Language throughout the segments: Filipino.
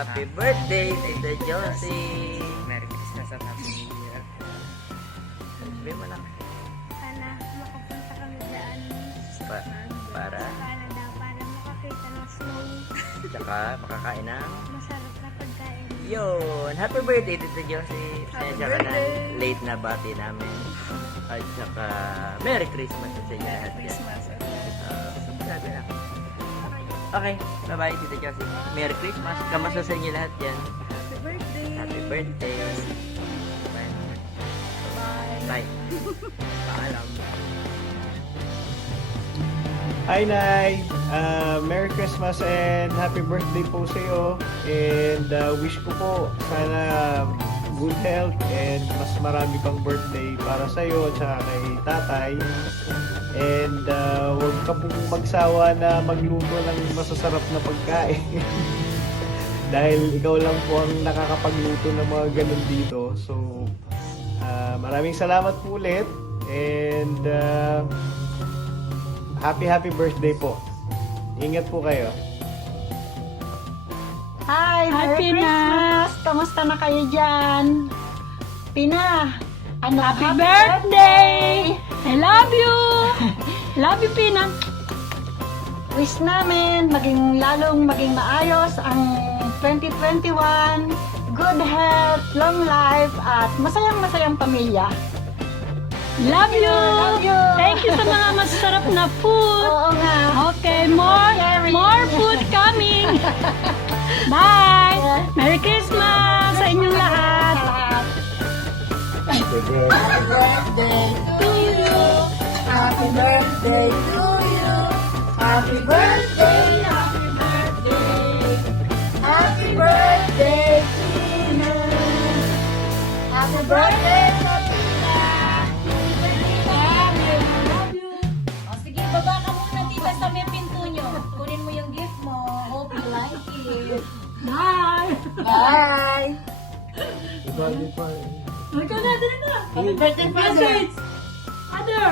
Happy birthday, Tita Josie! Merry Christmas at Happy New Year. Sabi mo lang. Sana makapunta kami dyan Para? sa Canada para makakita ng snow. Tsaka makakain ng... Masarap na pagkain. Yun! Happy birthday, Tita Josie! Happy Pasensya ka na. birthday. Late na bati namin. At saka Merry Christmas sa inyo lahat. Christmas. Sabi na. Okay, bye-bye, Tita Josie. Merry Christmas. Kamusta sa inyo lahat yan? Happy birthday! Happy birthday! Bye. Bye! Bye. Paalam. Hi, Nay! Merry Christmas and happy birthday po sa iyo. And wish ko po sana good health and mas marami pang birthday para sa iyo at saka kay tatay. And huwag ka pong magsawa na magluto ng masasarap na pagkain. Dahil ikaw lang po ang nakakapagluto ng mga ganun dito. So, maraming salamat po ulit. And happy birthday po. Ingat po kayo. Hi, Merry Christmas! Kamusta na kayo dyan? Pina, happy birthday! I love you! Love you, Pina! Wish namin lalong maging maayos ang 2021, good health, long life, at masayang pamilya. Love you! Love you! Thank you sa mga masarap na food! Oo nga. Okay, more food coming! Bye! Merry Christmas sa inyong lahat! Happy birthday to you. Happy birthday to you. Happy birthday, happy birthday. Happy birthday, Tina. Happy birthday, Tina. Love you. O sige, baba ka muna tita sa may pinto nyo. Kunin mo yung gift mo. Hope you like it. Bye! Bye. Ikaw na, dali na! Happy birthday, Father. Mother!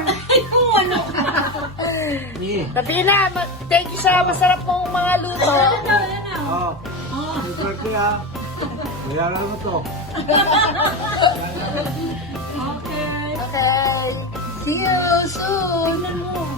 Tina, thank you sa masarap mong mga luto. Dali na! Oh, happy birthday ha. Bayaran mo to. Okay! Okay. See you soon. Tingnan mo!